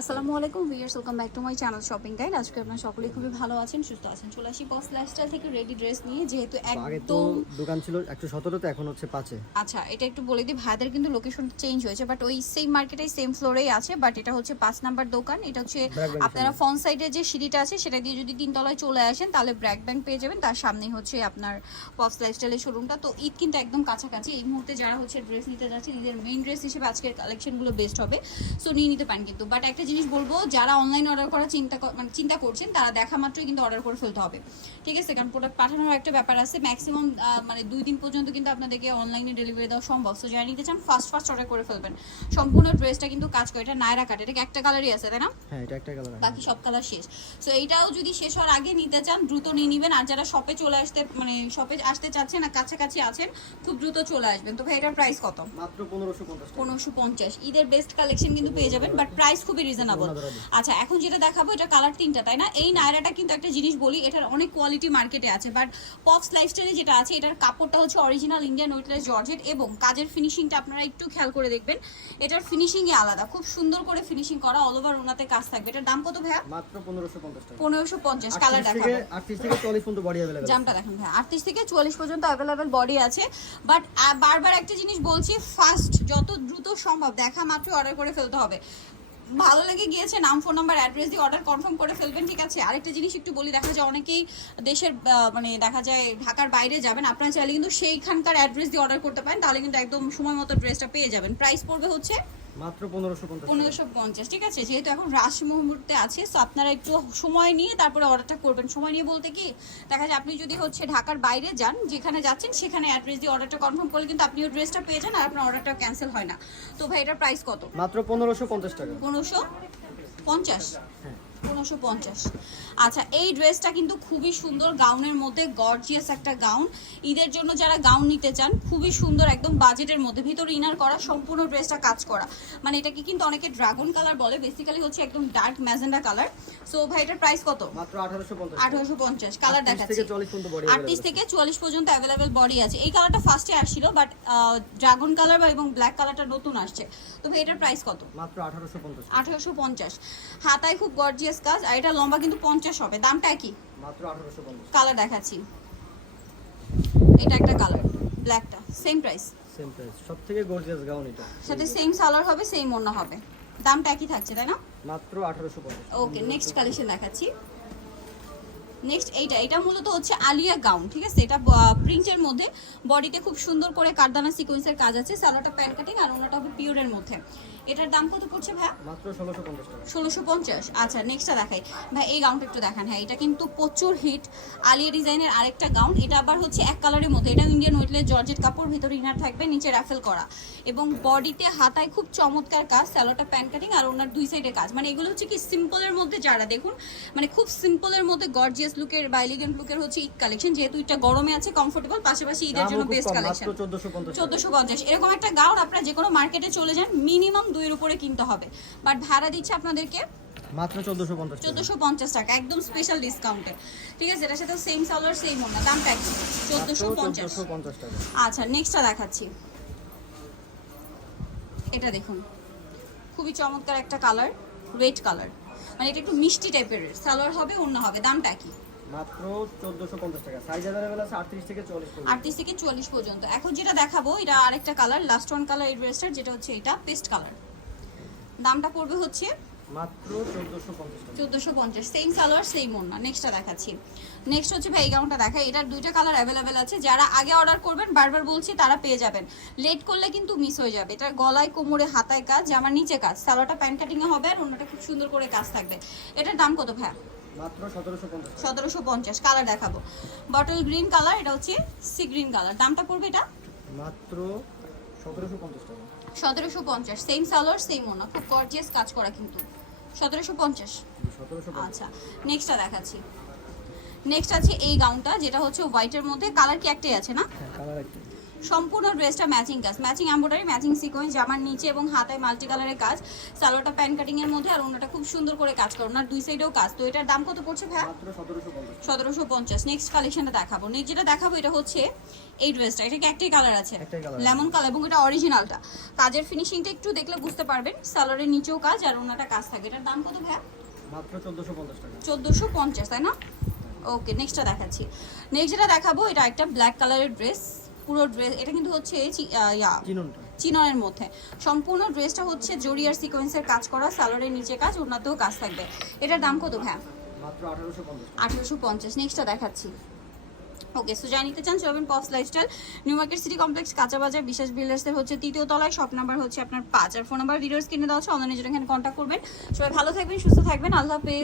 আসসালামু আলাইকুম viewers welcome back to my channel shopping guide আজকে আপনারা সকলেই খুবই ভালো আছেন সুস্থ আছেন। চলে আসি বস লাইফস্টাইল থেকে রেডি ড্রেস নিয়ে যেহেতু একদম দোকান ছিল একশো সতেরোতে এখন হচ্ছে পাঁচে। আচ্ছা এটা একটু বলে দিই ভাইদের কিন্তু লোকেশন চেঞ্জ হয়েছে বাট ওই সেম মার্কেটে সেম ফ্লোরেই আছে বাট এটা হচ্ছে পাঁচ নাম্বার দোকান। এটা হচ্ছে আপনারা ফ্রন্ট সাইডে যে সিঁড়িটা আছে সেটা দিয়ে যদি তিন তলায় চলে আসেন তাহলে ব্র্যাক ব্যাংক পেয়ে যাবেন। তার সামনেই হচ্ছে আপনার পপস লাইফস্টাইলের শোরুমটা তো ঈদ কিন্তু একদম কাছাকাছি এই মুহূর্তে যারা হচ্ছে ড্রেস নিতে যাচ্ছে ঈদের মেইন ড্রেস হিসেবে আজকের কালেকশনগুলো বেস্ট হবে। সো নিয়ে নিতে পারেন কিন্তু। বাট একটা জিনিস বলব যারা অনলাইন অর্ডার করার চিন্তা মানে চিন্তা করছেন তারা দেখা মাত্রই কিন্তু অর্ডার করে ফেলতে হবে। ঠিক আছে? কারণ প্রোডাক্ট পাঠানোর একটা ব্যাপার আছে। ম্যাক্সিমাম মানে দুই দিন পর্যন্ত কিন্তু আপনাদেরকে অনলাইনে ডেলিভারি দেওয়া সম্ভব। সো যারা নিতে চান ফার্স্ট ফার্স্ট অর্ডার করে ফেলবেন। সম্পূর্ণ ড্রেসটা কিন্তু কাজ করে। এটা নায়রা কাট এটা একটা কালারই আছে তাই না? হ্যাঁ এটা একটা কালার বাকি সব কালার শেষ। সো এইটাও যদি শেষ হওয়ার আগে নিতে চান দ্রুত নিয়ে নেবেন। আর যারা শপে চলে আসতে মানে শপে আসতে চাচ্ছেন আর কাছাকাছি আছেন খুব দ্রুত চলে আসবেন। তো ভাই এটার প্রাইস কত? মাত্র পনেরোশো পঞ্চাশ পনেরোশো পঞ্চাশ। ঈদের বেস্ট কালেকশন কিন্তু পেয়ে যাবেন বাট প্রাইস খুবই রিজনেবল আচ্ছা এখন যেটা দেখাবো এটা কালার তিনটা তাই না? এই নায়রাটা কিন্তু একটা জিনিস বলি এটার অনেক কোয়ালিটি মার্কেটে আছে। বাট পপস লাইফস্টাইলে যেটা আছে এটার কাপড়টা হচ্ছে অরিজিনাল ইন্ডিয়ান ওয়েটলেস জর্জেট এবং কাজের ফিনিশিংটা আপনারা একটু খেয়াল করে দেখবেন। এটার ফিনিশিংই আলাদা খুব সুন্দর করে ফিনিশিং করা অল ওভার ওনাতে কাজ থাকবে। এটার দাম কত ভাইয়া? মাত্র পনেরোশো পঞ্চাশ টাকা। পনেরোশো পঞ্চাশ কালার 38 দেখাবো। আটত্রিশ থেকে চল্লিশ পর্যন্ত বডি অ্যাভেলেবেল জামটা দেখেন ভাই আটত্রিশ থেকে চুয়াল্লিশ পর্যন্ত অ্যাভেলেবেল বডি আছে। বাট বারবার একটা জিনিস বলছি ফার্স্ট যত দ্রুত সম্ভব দেখা মাত্র অর্ডার করে ফেলতে হবে। ভালো লেগে গিয়েছে, নাম ফোন নাম্বার অ্যাড্রেস দিয়ে অর্ডার কনফার্ম করে ফেলবেন, ঠিক আছে? আরেকটা জিনিস একটু বলি, দেখা যায় অনেকেই দেশের মানে দেখা যায় ঢাকার বাইরে যাবেন, আপনারা চাইলে কিন্তু সেইখানকার অ্যাড্রেস দিয়ে অর্ডার করতে পারেন, তাহলে কিন্তু একদম সময় মতো ড্রেসটা পেয়ে যাবেন। প্রাইস পড়বে হচ্ছে মাত্র পনেরোশো পঞ্চাশ টাকা। পনেরোশো পঞ্চাশ ঠিক আছে? যেহেতু এখন রাশ মুহূর্তে আছে সো আপনারা একটু সময় নিয়ে তারপরে অর্ডারটা করবেন। সময় নিয়ে বলতে কি দেখা যায় আপনি যদি হচ্ছে ঢাকার বাইরে যান যেখানে যাচ্ছেন সেখানে অ্যাড্রেস দিয়ে অর্ডারটা কনফার্ম করলে কিন্তু আপনিও ড্রেসটা পেয়ে যান আর আপনার অর্ডারটা ক্যান্সেল হয় না। তো ভাই এটার প্রাইস কত? মাত্র পনেরোশো পঞ্চাশ টাকা। পনেরোশো পঞ্চাশ? হ্যাঁ। পনেরোশো পঞ্চাশ। আচ্ছা এই ড্রেসটা কিন্তু খুবই সুন্দর গাউনের মধ্যে গর্জিয়াস একটা গাউন ঈদের জন্য যারা গাউন নিতে চান খুবই সুন্দর একদম বাজেটের মধ্যে। ভিতরে ইনার করা সম্পূর্ণ ড্রেসটা কাজ করা। মানে এটাকে কিন্তু অনেকে ড্রাগন কালার বলে বেসিক্যালি হচ্ছে একদম ডার্ক ম্যাজেন্ডা কালার সো ভাই এটার প্রাইস কত? মাত্র আঠারোশো পঞ্চাশ কালার 38 দেখাচ্ছি। আটত্রিশ থেকে চুয়াল্লিশ পর্যন্ত অ্যাভেলেবেল বডি আছে। এই কালারটা ফার্স্টে আসছিল বাট ড্রাগন কালার বা এবং ব্ল্যাক কালারটা নতুন আসছে। তো ভাই এটার প্রাইস কত? মাত্র আঠারোশো পঞ্চাশ আঠারোশো পঞ্চাশ। হাতায় খুব গর্জিয়াস কাজ আর এটা লম্বা কিন্তু পঞ্চাশ হবে। দামটা কি মাত্র আঠারোশো পঞ্চাশ। কালার দেখাচ্ছি। এটা একটা কালার ব্ল্যাকটা সেম প্রাইস সেম প্রাইস সবথেকে গর্জিয়াস গাউন এটা। সাথে সেম সালোয়ার হবে সেম ওড়না হবে। দামটা একই থাকছে তাই না? মাত্র আঠারোশো পঞ্চাশ। ওকে নেক্সট কালেকশন দেখাচ্ছি। নেক্সট এইটা এটা মূলত হচ্ছে আলিয়া গাউন ঠিক আছে? এটা প্রিন্টের মধ্যে বডিতে খুব সুন্দর করে কারদানা সিকোয়েন্সের কাজ আছে সালোয়ারটা প্যান্ট কাটিং আর ওনাটা হবে পিওরের মধ্যে। এটার দাম কত পড়ছে ভাই মাত্র ষোলোশো পঞ্চাশ টাকা। আচ্ছা নেক্সটটা দেখাই। ভাই এই গাউনটা একটু দেখান। হ্যাঁ এটা কিন্তু প্রচুর হিট আলিয়া ডিজাইনের আরেকটা গাউন এটা আবার হচ্ছে এক কালারের মধ্যে। এটা ইন্ডিয়ান ওয়েটলেস জর্জেট কাপড় ভিতরে ইনার থাকবে নিচে রাফেল করা। এবং বডিতে হাতায় খুব চমৎকার কাজ স্যালোটা প্যান্ট কাটিং আর ওনার দুই সাইডে কাজ। মানে এগুলো হচ্ছে কি সিম্পলের মধ্যে যারা দেখুন মানে খুব সিম্পলের মধ্যে গর্জিয়াস লুকের বা এলিগেন্ট লুকের হচ্ছে ঈদ কালেকশন যেহেতু এটা গরমে আছে কমফোর্টেবল পাশাপাশি ঈদের জন্য বেস্ট কালেকশন চোদ্দশো পঞ্চাশ এরকম একটা গাউন আপনারা যে কোনো মার্কেটে চলে যান মিনিমাম দুইয়ের উপরে কিনতে হবে। বাট ভাড়া দিচ্ছে আপনাদেরকে মাত্র চোদ্দশো পঞ্চাশ টাকা। চোদ্দশো পঞ্চাশ টাকা একদম স্পেশাল ডিসকাউন্টে ঠিক আছে এটার সাথে সেম সালোয়ার সেম ওনা দামটা একদম চোদ্দশো মাত্র পঞ্চাশ টাকা। আচ্ছা নেক্সটটা দেখাচ্ছি। এটা দেখুন। খুবই চমৎকার একটা কালার রেড কালার মানে এটা একটু মিষ্টি টাইপের সালোয়ার হবে অন্য হবে দামটা কি? মাত্র চোদ্দশো পঞ্চাশ টাকা। সাইজ অ্যাভেলেবেল আছে আটত্রিশ থেকে চল্লিশ পর্যন্ত। আটত্রিশ থেকে চুয়াল্লিশ পর্যন্ত। এখন যেটা দেখাবো এটা আরেকটা কালার লাস্ট ওয়ান কালার এই ড্রেসটার যেটা হচ্ছে এটা পেস্ট কালার দামটা পড়বে হচ্ছে মাত্র চোদ্দশো পঞ্চাশ টাকা। চোদ্দোশো পঞ্চাশ সেম সালোয়ার সেম ওড়না নেক্সটটা দেখাচ্ছি। নেক্সট হচ্ছে ভাই এই গাউনটা দেখা এটার দুইটা কালার আছে। যারা আগে অর্ডার করবেন বারবার বলছি তারা পেয়ে যাবেন। লেট করলে কিন্তু মিস হয়ে যাবে। এটা গলায় কোমরে হাতায় কাজ জামার নিচে কাজ। সালোয়ারটা প্যান্ট কাটিংয়ে হবে আর অন্যটা খুব সুন্দর করে কাজ থাকবে। এটার দাম কত ভাই মাত্র সতেরোশো পঞ্চাশ কালার দেখাবো। বটল গ্রিন কালার এটা হচ্ছে সি গ্রিন কালার দামটা পড়বে এটা? মাত্র সতেরোশো পঞ্চাশ টাকা। সেম সালোয়ার সেম ওনা খুব গর্জিয়াস কাজ করা কিন্তু। সতেরোশো পঞ্চাশ। আচ্ছা নেক্সটটা দেখাচ্ছি। নেক্সট আছে এই গাউনটা যেটা হচ্ছে হোয়াইটের মধ্যে। কালার কি একটাই আছে না? হ্যাঁ কালার একটা সম্পূর্ণ ড্রেসটা ম্যাচিং কাজ। ম্যাচিং এম্ব্রয়ডারি ম্যাচিং সিকোয়েন্স জামার নিচে এবং হাতায় মাল্টি কালারের কাজ। সালোয়ারটা প্যান কাটিং এর মধ্যে আর অন্যটা খুব সুন্দর করে কাজ করো। ওনার দুই সাইডেও কাজ। তো এটার দাম কত পড়ছে ভাই মাত্র সতেরোশো পঞ্চাশ। নেক্সট কালেকশনটা দেখাবো। নেক্সট যেটা দেখাবো এটা হচ্ছে এই ড্রেসটা। এটা একটাই কালার আছে? লেমন কালার এবং এটা অরিজিনালটা কাজের ফিনিশিংটা একটু দেখলে বুঝতে পারবেন। সালোয়ারের নিচেও কাজ আর ওনাটা কাজ থাকে। এটার দাম কত ভাই মাত্র চোদ্দোশো পঞ্চাশ টাকা। চোদ্দোশো পঞ্চাশ তাই না? ওকে নেক্সটটা দেখাচ্ছি। নেক্সট যেটা দেখাবো এটা একটা ব্ল্যাক কালারের ড্রেস পুরো ড্রেস এটা কিন্তু হচ্ছে চিননের মধ্যে। সম্পূর্ণ ড্রেসটা হচ্ছে জরিয়ার সিকোয়েন্সের কাজ করা সালোয়ারের নিচে কাজ ওনাতেও কাজ থাকবে। এটার দাম কত মাত্র আঠারোশো পঞ্চাশ। নেক্সটটা দেখাচ্ছি। ওকে সো যাই নিতে চান চলবেন pops lifestyle new market city complex কাঁচা বাজার বিশেষ বিল্ডার্সের হচ্ছে তৃতীয় তলায় শপ নাম্বার হচ্ছে আপনার পাঁচ। আর ফোন নাম্বার ভিডিওস কিনে দেওয়া হচ্ছে অনলাইনে জন্য এখানে কন্ট্যাক্ট করবেন। সবাই ভালো থাকবেন সুস্থ থাকবেন আল্লাহ হাফেজ।